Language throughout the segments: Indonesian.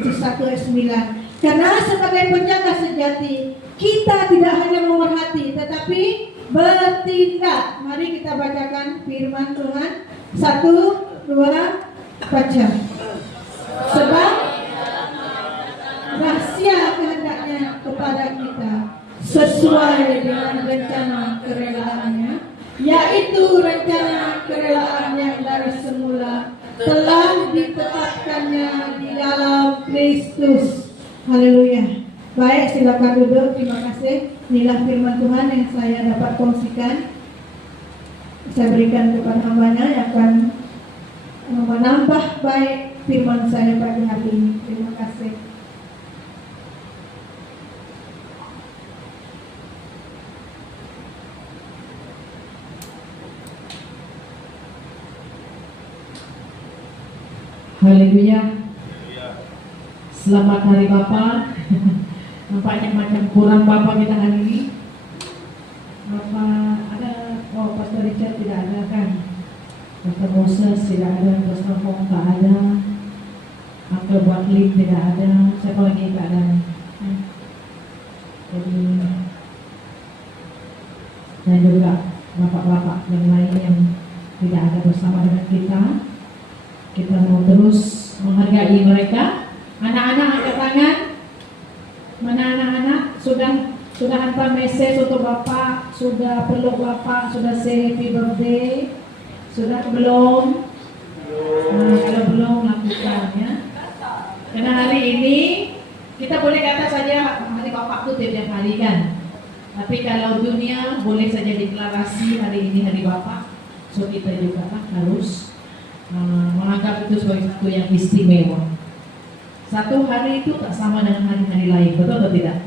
Efesus 1 ayat 9. Karena sebagai penjaga sejati, kita tidak hanya memerhati tetapi bertindak. Mari kita bacakan firman Tuhan. 1, 2, baca. Sebab rahasia kehendaknya kepada kita sesuai dengan rencana kerelaannya, yaitu rencana kerelaan yang dari semula telah ditetapkannya di dalam Kristus. Haleluya. Baik, silakan duduk. Terima kasih. Inilah firman Tuhan yang saya dapat kongsikan. Saya berikan kepada hambanya yang akan menambah baik firman saya pada hari ini. Terima kasih. Haleluya. Selamat hari Bapa. Nampaknya macam kurang Bapa kita hari ini. Bapa ada, Pastor Richard tidak ada kan? Pastor Moses tidak ada, Pastor Hong tak ada, Uncle Buatlim tidak ada. Siapa lagi tak ada? Jadi dan juga bapak-bapak yang lain yang tidak ada bersama dengan kita. Kita mau terus menghargai mereka. Anak-anak angkat tangan. Mana anak-anak? Sudah hantar message untuk Bapak, sudah peluk Bapak, sudah say happy birthday. Sudah belum? Kalau belum lakukan ya. Karena hari ini kita boleh kata saja hari Bapak itu tiap hari kan. Tapi kalau dunia boleh saja deklarasi hari ini hari Bapak. So kita juga harus menganggap itu sebagai satu yang istimewa. Satu hari itu tak sama dengan hari-hari lain, betul atau tidak?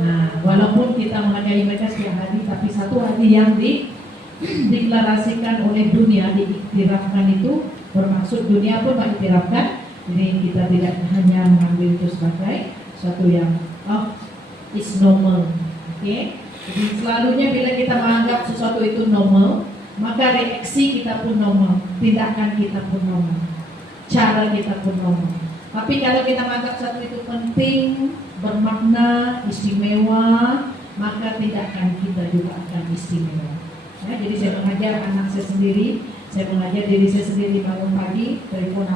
Nah, walaupun kita menghargai mereka setiap hari, tapi satu hari yang dideklarasikan oleh dunia, diiktirafkan itu bermaksud dunia pun mengiktirafkan. Jadi kita tidak hanya mengambil itu sebagai suatu yang is normal, oke? Jadi selalunya bila kita menganggap sesuatu itu normal, maka reaksi kita pun normal, tindakan kita pun normal, cara kita pun normal. Tapi kalau kita menganggap sesuatu itu penting, bermakna, istimewa, maka tindakan kita juga akan istimewa. Ya, jadi saya mengajar anak saya sendiri, saya mengajar diri saya sendiri bangun pagi, telepon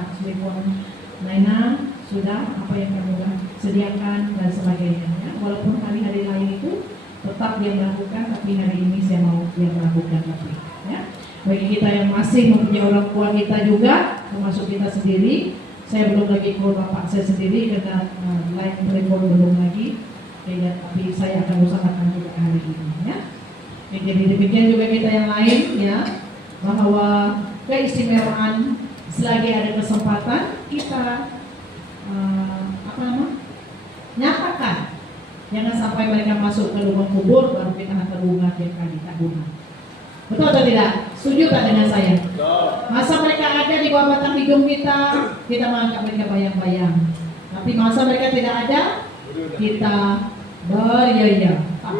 Naina, sudah apa yang kamu sediakan dan sebagainya. Ya, walaupun hari-hari lain itu tetap dia melakukan, tapi hari ini saya mau dia melakukan lagi. Ya. Bagi kita yang masih mempunyai orang tua kita juga, termasuk kita sendiri, saya belum lagi call bapak saya sendiri karena line telepon belum lagi, tapi saya akan usahakan juga hari ini. Ya. Jadi demikian juga kita yang lain ya, bahwa keistimewaan selagi ada kesempatan kita nyatakan. Jangan sampai mereka masuk ke lubang kubur baru kita hantar bunga tiap kali tak bunga. Betul atau tidak? Setuju tak dengan saya? Masa mereka ada di bawah batang hidung kita menganggap mereka bayang-bayang. Tapi masa mereka tidak ada, kita beriaya. Tak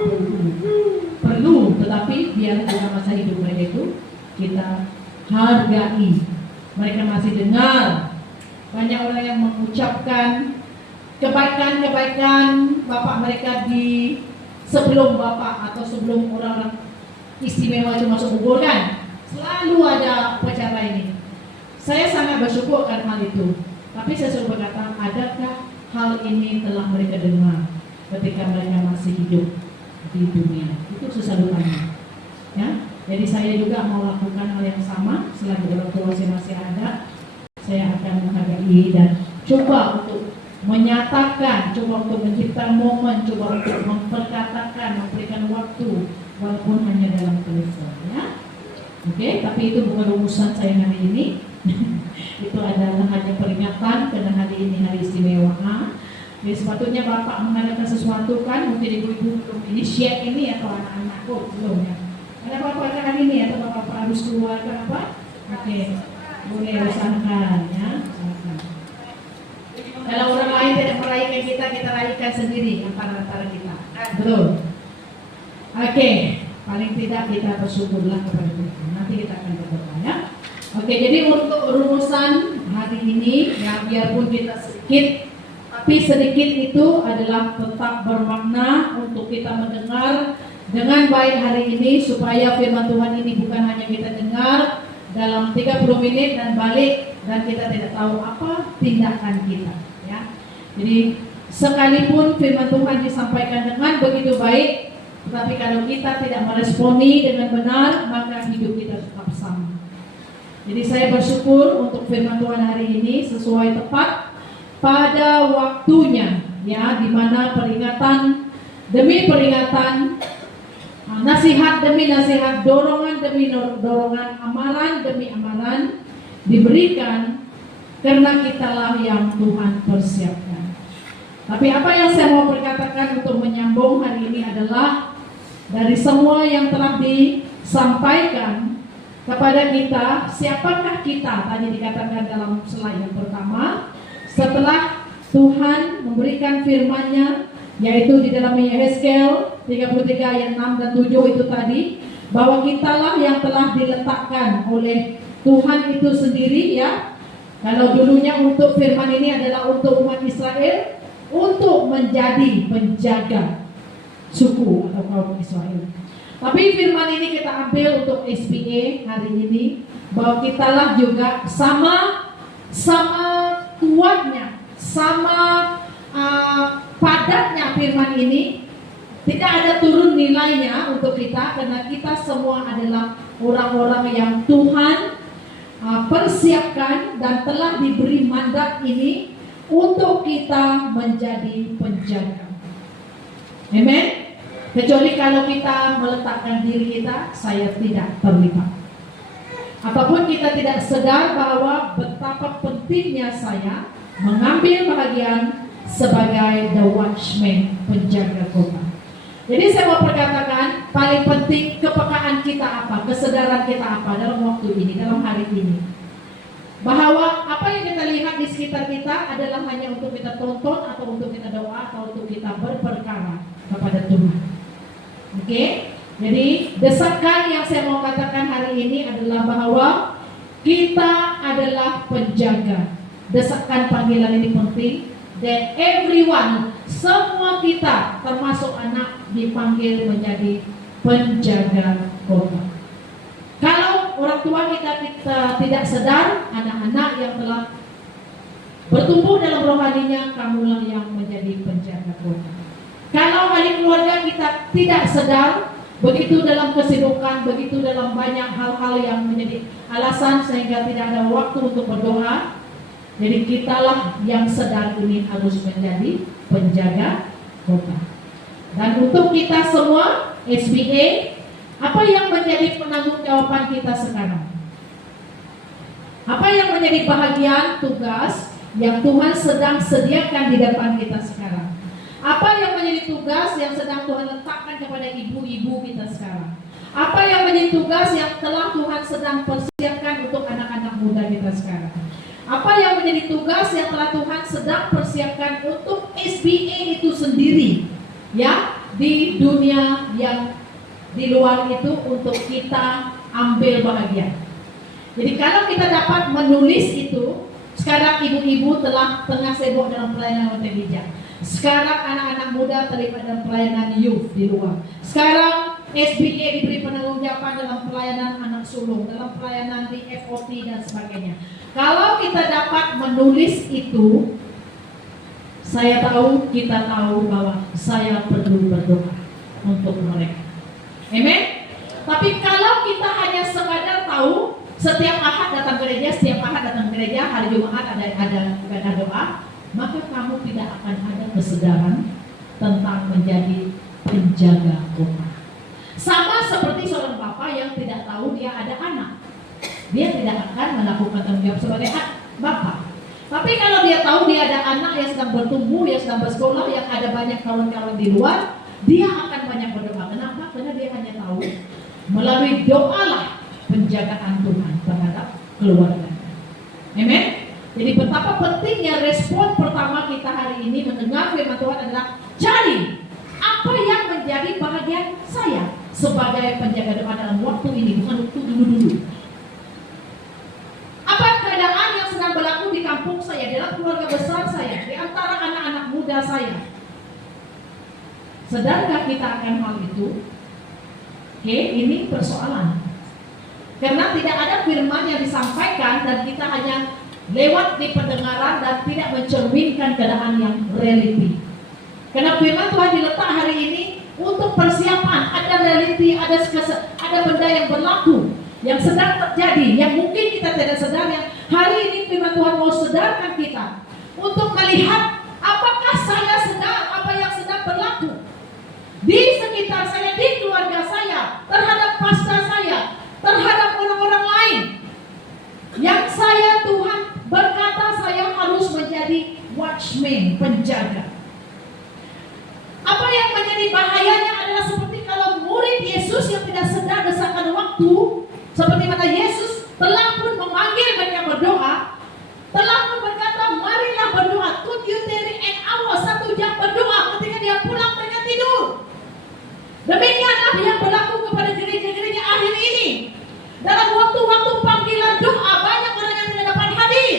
perlu, tetapi biar dalam masa hidup mereka itu kita hargai. Mereka masih dengar. Banyak orang yang mengucapkan kebaikan bapak mereka di sebelum bapak atau sebelum orang-orang istimewa itu masuk kubur kan, selalu ada acara ini. Saya sangat bersyukur karena hal itu. Tapi saya selalu berkata, adakah hal ini telah mereka dengar ketika mereka masih hidup di dunia? Itu susah dutanya. Ya, jadi saya juga mau lakukan hal yang sama selagi orang tua saya masih ada. Saya akan menghargai dan coba untuk menyatakan, coba untuk mencipta momen, coba untuk memperkatakan, memberikan waktu, walaupun hanya dalam telepon, ya. Oke, tapi itu bukan rumusan saya hari ini. Itu adalah hanya peringatan karena hari ini hari istimewa. Jadi sepatutnya bapak mengadakan sesuatu kan, mungkin ibu-ibu belum initiate ini atau anak-anakku belum ya. Ada bapak hari ini atau bapak harus keluar ke apa? Oke, boleh usahakan ya. Kalau orang lain tidak meraihkan kita raihkan sendiri antara kita. Betul. Oke, paling tidak kita bersyukurlah kepada Tuhan. Nanti kita akan berdoa ya. Oke, jadi untuk rumusan hari ini ya, biarpun kita sedikit tapi sedikit itu adalah tetap bermakna untuk kita mendengar dengan baik hari ini, supaya firman Tuhan ini bukan hanya kita dengar dalam 30 menit dan balik dan kita tidak tahu apa tindakan kita, ya. Jadi sekalipun firman Tuhan disampaikan dengan begitu baik, tetapi kalau kita tidak meresponi dengan benar, maka hidup kita tetap sama. Jadi saya bersyukur untuk firman Tuhan hari ini sesuai tepat pada waktunya, ya, di mana peringatan demi peringatan, nasihat demi nasihat, dorongan demi dorongan, amalan demi amalan diberikan karena kitalah yang Tuhan persiapkan. Tapi apa yang saya mau berkatakan untuk menyambung hari ini adalah dari semua yang telah disampaikan kepada kita, siapakah kita? Tadi dikatakan dalam slide yang pertama, setelah Tuhan memberikan firman-Nya, yaitu di dalam Yehezkel 33 ayat 6 dan 7 itu tadi, bahwa kitalah yang telah diletakkan oleh Tuhan itu sendiri, ya. Kalau dulunya untuk firman ini adalah untuk umat Israel, untuk menjadi penjaga suku atau kaum Israel. Tapi firman ini kita ambil untuk SBA hari ini, bahwa kitalah juga sama kuatnya, sama padatnya firman ini. Tidak ada turun nilainya untuk kita, karena kita semua adalah orang-orang yang Tuhan persiapkan dan telah diberi mandat ini untuk kita menjadi penjaga. Amen. Kecuali kalau kita meletakkan diri kita, saya tidak terlibat. Apapun kita tidak sadar bahwa betapa pentingnya saya mengambil bagian sebagai the watchman, penjaga kota. Jadi saya mau perkatakan, paling penting kepekaan kita apa, kesadaran kita apa dalam waktu ini, dalam hari ini. Bahwa apa yang kita lihat di sekitar kita adalah hanya untuk kita tonton, atau untuk kita doa, atau untuk kita berperkara kepada Tuhan. Oke, jadi desakan yang saya mau katakan hari ini adalah bahwa kita adalah penjaga. Desakan panggilan ini penting, that everyone, semua kita termasuk anak dipanggil menjadi penjaga kota. Kalau orang tua kita tidak sadar, anak-anak yang telah bertumbuh dalam rohaninya, kamulah yang menjadi penjaga kota. Kalau ahli keluarga kita tidak sadar, begitu dalam kesibukan, begitu dalam banyak hal-hal yang menjadi alasan sehingga tidak ada waktu untuk berdoa. Jadi kitalah yang sadar ini harus menjadi penjaga kota. Dan untuk kita semua SBA, apa yang menjadi penanggung-jawaban kita sekarang? Apa yang menjadi bahagian tugas yang Tuhan sedang sediakan di depan kita sekarang? Apa yang menjadi tugas yang sedang Tuhan letakkan kepada ibu-ibu kita sekarang? Apa yang menjadi tugas yang telah Tuhan sedang persiapkan untuk anak-anak muda kita sekarang? Apa yang menjadi tugas yang telah Tuhan sedang persiapkan untuk SBA itu sendiri, ya, di dunia yang di luar itu untuk kita ambil bahagian. Jadi kalau kita dapat menulis itu, sekarang ibu-ibu tengah sibuk dalam pelayanan gereja. Sekarang anak-anak muda terlibat dalam pelayanan youth di luar. Sekarang SBA diberi penanggung-jawaban dalam pelayanan anak sulung, dalam pelayanan di FOT dan sebagainya. Kalau kita dapat menulis itu, kita tahu bahwa saya perlu berdoa untuk mereka. Amen. Tapi kalau kita hanya sekadar tahu setiap Ahad datang gereja, hari Jumat ada doa, maka kamu tidak akan ada kesadaran tentang menjadi penjaga kota. Sama seperti seorang bapak yang tidak tahu dia ada anak, dia tidak akan melakukan tanggung jawab sebagai bapak. Tapi kalau dia tahu dia ada anak yang sedang bertumbuh, yang sedang bersekolah, yang ada banyak kawan-kawan di luar, dia akan banyak berdoa. Kenapa? Karena dia hanya tahu melalui doalah penjagaan Tuhan terhadap keluarga. Amen. Jadi betapa pentingnya respon pertama kita hari ini mendengar firman Tuhan adalah cari apa yang menjadi bahagian saya sebagai penjaga doa dalam waktu ini, bukan waktu dulu-dulu. Apa keadaan yang sedang berlaku di kampung saya, dalam keluarga besar saya, di antara anak-anak saudara saya. Sadarkah kita akan hal itu? Oke, ini persoalan. Karena tidak ada firman yang disampaikan dan kita hanya lewat di pendengaran dan tidak mencerminkan keadaan yang reality. Karena firman Tuhan diletak hari ini untuk persiapan, ada reality, ada benda yang berlaku, yang sedang terjadi, yang mungkin kita tidak sadar, yang hari ini firman Tuhan mau sedarkan kita untuk melihat apakah saya sedar apa yang sedang berlaku di sekitar saya, di keluarga saya, terhadap pastor saya, terhadap orang-orang lain. Yang saya, Tuhan berkata saya harus menjadi watchman, penjaga. Apa yang menjadi bahayanya adalah seperti kalau murid Yesus yang tidak sedar desakan waktu, seperti mana Yesus telah pun memanggil mereka berdoa, telah pun berkata, marilah berdoa, could you tarry an hour, 1 jam berdoa, ketika dia pulang mereka tidur. Demikianlah yang berlaku kepada gereja-gereja akhir ini. Dalam waktu-waktu panggilan doa, banyak orang yang tidak dapat hadir.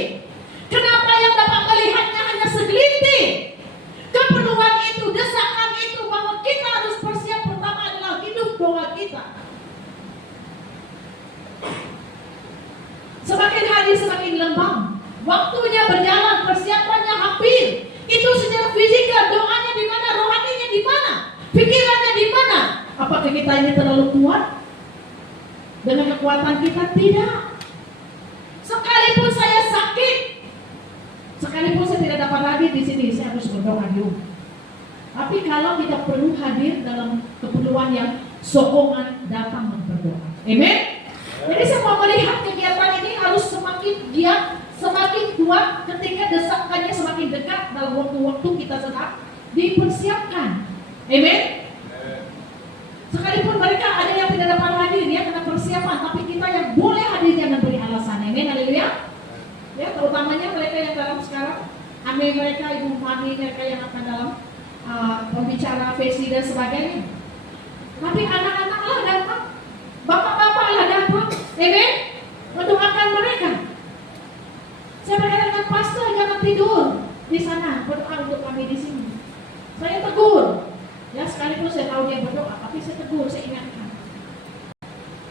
Kenapa? Yang dapat melihatnya hanya segelintir. Keperluan itu, desakan itu, bahwa kita harus bersiap. Pertama adalah hidup doa kita. Semakin hari semakin lembang. Waktunya berjalan, persiapannya hampir. Itu secara fisikal, doanya di mana, rohaninya di mana, pikirannya di mana. Apakah kita ini terlalu kuat? Dengan kekuatan kita tidak. Sekalipun saya sakit, sekalipun saya tidak dapat hadir di sini, saya harus berdoa dulu. Tapi kalau kita perlu hadir dalam keperluan yang sokongan, datang berdoa. Amen. Jadi saya mau melihat kegiatan ini harus semakin giat, semakin kuat ketika desakannya semakin dekat dalam waktu-waktu kita sedang dipersiapkan. Amen. Sekalipun mereka ada yang tidak dapat hadir ya karena persiapan, tapi kita yang boleh hadir jangan beri alasan. Amin. Haleluya. Ya, terutamanya mereka yang dalam sekarang, amin, mereka ibu mami, mereka yang akan dalam pembicara visi dan sebagainya. Tapi anak-anak lah datang, bapak-bapak lah datang, amin, mendoakan mereka. Saya berkata, pastor jangan tidur di sana, berdoa untuk kami di sini. Saya tegur, ya sekalipun saya tahu dia berdoa, tapi saya tegur, saya ingatkan.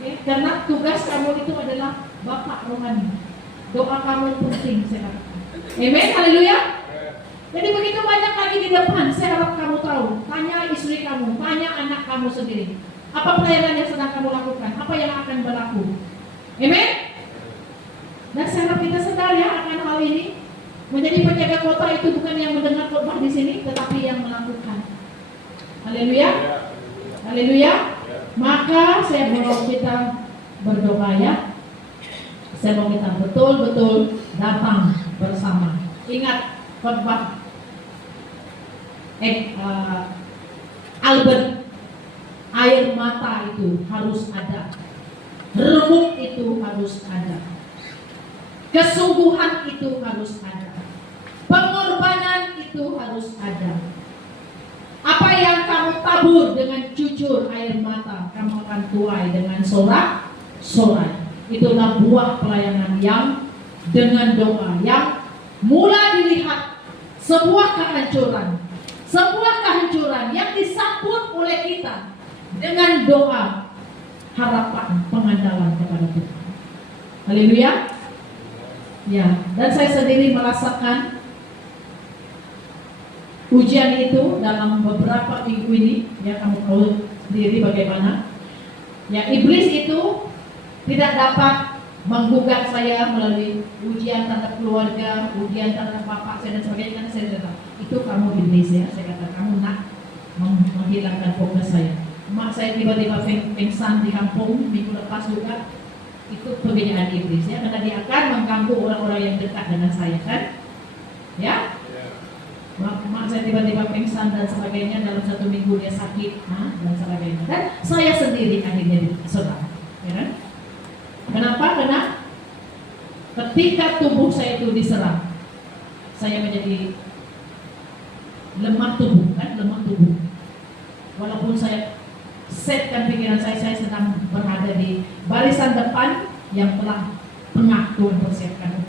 Okay? Karena tugas kamu itu adalah bapak rohani. Doa kamu penting, saya katakan. Amen, haleluya. Jadi begitu banyak lagi di depan, saya harap kamu tahu. Tanya istri kamu, tanya anak kamu sendiri. Apa pelayanan yang sedang kamu lakukan? Apa yang akan berlaku? Amen. Dan saya harap kita sadar ya akan hal ini. Menjadi penjaga kota itu bukan yang mendengar khotbah di sini, tetapi yang melakukan. Haleluya. Haleluya. Maka saya mau kita berdoa ya. Saya mau kita betul-betul datang bersama. Ingat khotbah Albert, air mata itu harus ada, remuk itu harus ada, kesungguhan itu harus ada, pengorbanan itu harus ada. Apa yang kamu tabur dengan jujur air mata, kamu akan tuai dengan sorak-sorai. Itulah buah pelayanan yang dengan doa yang mulai dilihat sebuah kehancuran yang disambut oleh kita dengan doa, harapan, pengandalan kepada Tuhan. Haleluya. Ya, dan saya sendiri merasakan ujian itu dalam beberapa minggu ini. Ya, kamu tahu sendiri bagaimana. Ya, iblis itu tidak dapat menggugat saya melalui ujian terhadap keluarga, ujian terhadap bapak saya dan sebagainya. Karena saya tidak tahu itu kamu iblis ya. Saya kata kamu nak menghilangkan fokus saya. Mak saya tiba-tiba pingsan di kampung minggu lepas juga. Itu pekerjaan iblis ya, karena dia akan mengganggu orang-orang yang dekat dengan saya kan. Ya. Mak saya tiba-tiba pingsan dan sebagainya, dalam 1 minggu dia sakit dan sebagainya. Dan saya sendiri akhirnya saudara, ya kan? Kenapa? Karena ketika tubuh saya itu diserang, saya menjadi lemah tubuh kan, lemah tubuh. Walaupun saya setkan pikiran saya sedang berada di barisan depan yang telah Tuhan persiapkan.